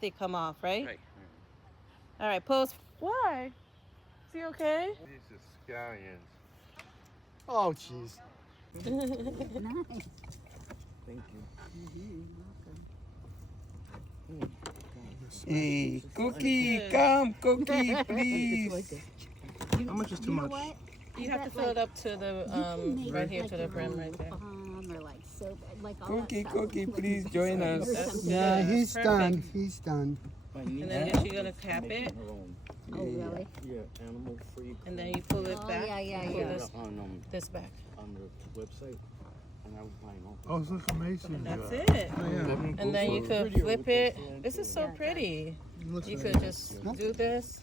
they come off, right? Right. All right, pose. Why? Is he okay? These are scallions. Oh, jeez. Nice. Thank you. Hey, Cookie, come, Cookie, please. How much is too much? What? You have to fill it up to the right here to the brim right there. Or like soap, like all Cookie, that stuff. Cookie, please join us. That's Yeah, good. he's Perfect. done. He's done. And then you're gonna cap it, Oh, really? Yeah, animal free. and then you pull it Oh, back. yeah, Pull yeah. This, this back. On the website, and I was buying all. Oh, this looks amazing. That's it. Oh, yeah. And then you could flip it. This is so pretty. Looks You really could just do this.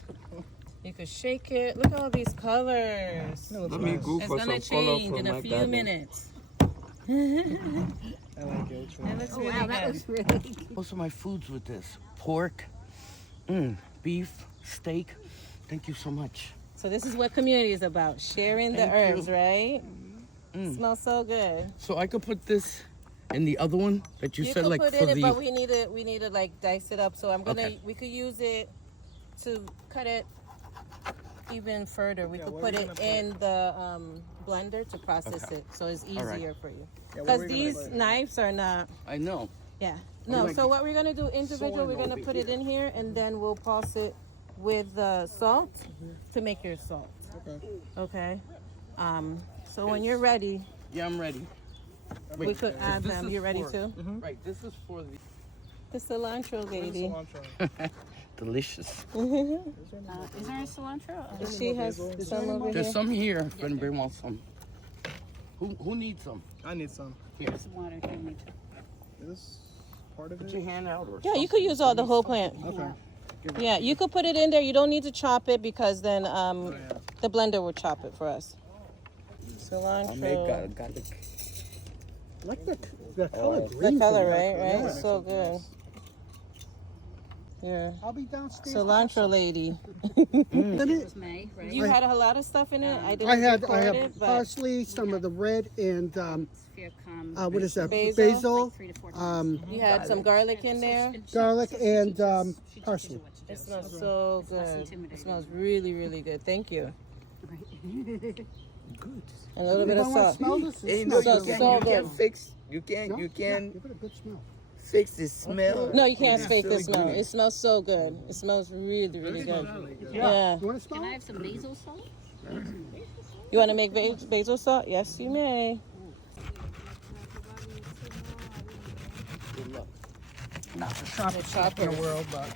You could shake it. Look at all these colors. That looks Let me nice. go It's for gonna some color change from in a my few garden. minutes. I like it. It's It really looks Oh, really wow, that good. was really good. Most of my foods with this pork, beef, steak. Thank you so much. So this is what community is about: sharing the Thank you. herbs, right? Smells so good. So I could put this in the other one that you, You said, could like put for in it, the. but we need to like dice it up. So I'm gonna Okay. we could use it to cut it even further. We could put it in the blender to process Okay. it, so it's All right. easier for you. Yeah, what Because are we gonna these put? knives are not. I know. Yeah. am No. I So what we're gonna do individual, we're sewing gonna over put it in here, and then we'll pulse it with the salt to make your salt. Okay. Okay. So when you're ready, Yeah, I'm ready. we could add this them. is You ready for- too? Right. This is for the The cilantro lady. delicious. Is there a cilantro? She has some over There's here. some here. If anybody wants some. Who needs some? I need some. Here. Some water. Give me two. Is this part of Put it? your hand out. Or Yeah, you could use all the whole plant. Okay. Yeah, you could put it in there. You don't need to chop it because then the blender will chop it for us. I make Cilantro. garlic. I like the color The green. color, for right? that. Right? Yeah. It's so good. Yeah. I'll be downstairs. Cilantro lady. It was May, right? You had a lot of stuff in it. I didn't I record have it, but parsley, some of the red, and Sphere what is that? Basil. Basil, 3 to 4 times. you had some garlic in there. garlic, and parsley. It smells so good. It smells really, really good. Thank you. Good. And a little bit of Anybody want to salt. smell this? It Hey, smells no, So- good. so you good. can fix. You No? can Yeah, give it a good smell. fix the smell. No, you can't fake really the smell. good. It smells so good. It smells really, really good. Yeah. You want to smell? Can I it? have some basil salt? You want to make basil salt? Yes, you may. Good luck. Not the sharpest chop in the world, but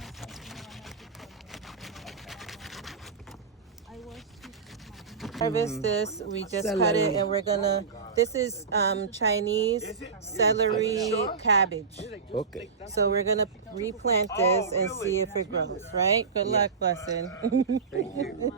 Harvest this. We just cut it, and we're gonna. This is Chinese celery cabbage. Okay. So we're gonna replant this and see if it grows. Right? Good luck, blessing. Thank you.